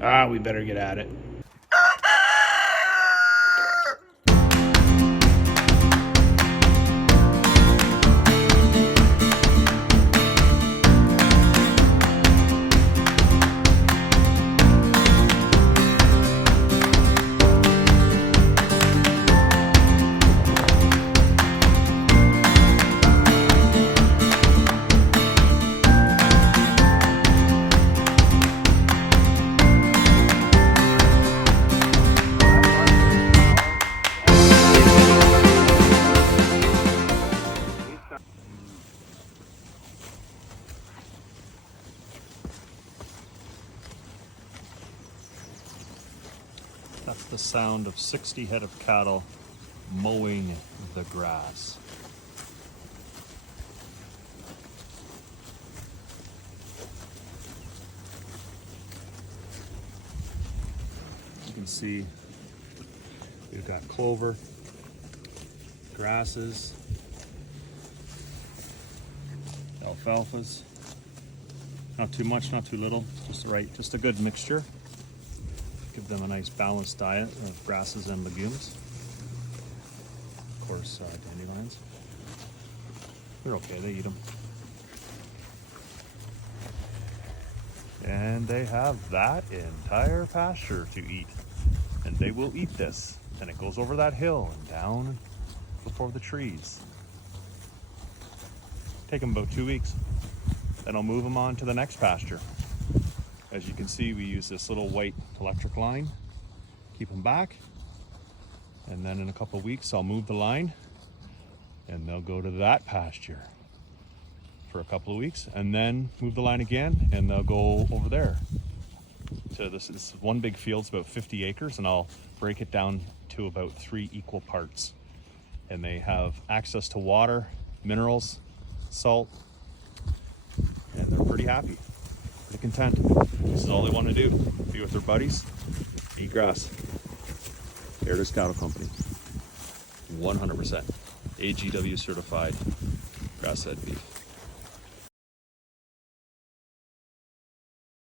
We better get at it. That's the sound of 60 head of cattle mowing the grass. You can see we've got clover, grasses, alfalfas. Not too much, not too little, just right, just a good mixture. Give them a nice balanced diet of grasses and legumes. Of course, dandelions. They're okay, they eat them. And they have that entire pasture to eat. And they will eat this. And it goes over that hill and down before the trees. Take them about 2 weeks. Then I'll move them on to the next pasture. As you can see, we use this little white electric line, keep them back, and then in a couple of weeks I'll move the line and they'll go to that pasture for a couple of weeks, and then move the line again and they'll go over there. So this is one big field, it's about 50 acres, and I'll break it down to about 3 equal parts. And they have access to water, minerals, salt, and they're pretty happy. Pretty content. This is all they want to do. Be with their buddies, eat grass. Heritage Cattle Company. 100% AGW certified grass-fed beef.